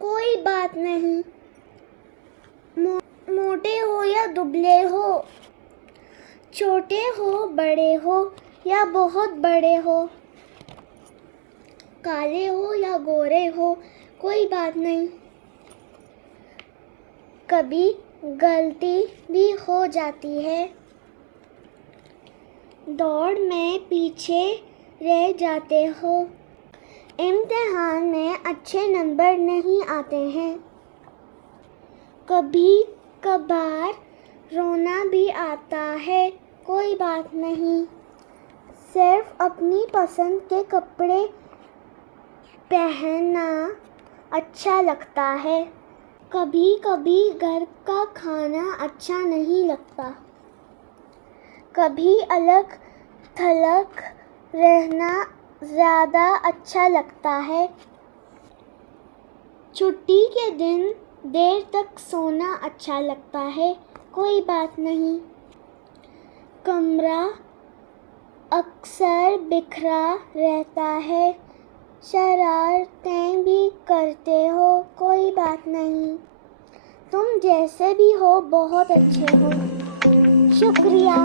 کوئی بات نہیں، موٹے ہو یا دبلے ہو، چھوٹے ہو بڑے ہو یا بہت بڑے ہو، کالے ہو یا گورے ہو، کوئی بات نہیں، کبھی غلطی بھی ہو جاتی ہے، دوڑ میں پیچھے رہ جاتے ہو، امتحان میں اچھے نمبر نہیں آتے ہیں، کبھی کبھار رونا بھی آتا ہے، کوئی بات نہیں، صرف اپنی پسند کے کپڑے پہننا اچھا لگتا ہے، کبھی کبھی گھر کا کھانا اچھا نہیں لگتا، کبھی الگ تھلگ رہنا زیادہ اچھا لگتا ہے، چھٹی کے دن دیر تک سونا اچھا لگتا ہے، کوئی بات نہیں، کمرہ اکثر بکھرا رہتا ہے، شرارتیں بھی کرتے ہو، کوئی بات نہیں، تم جیسے بھی ہو بہت اچھے ہو، شکریہ۔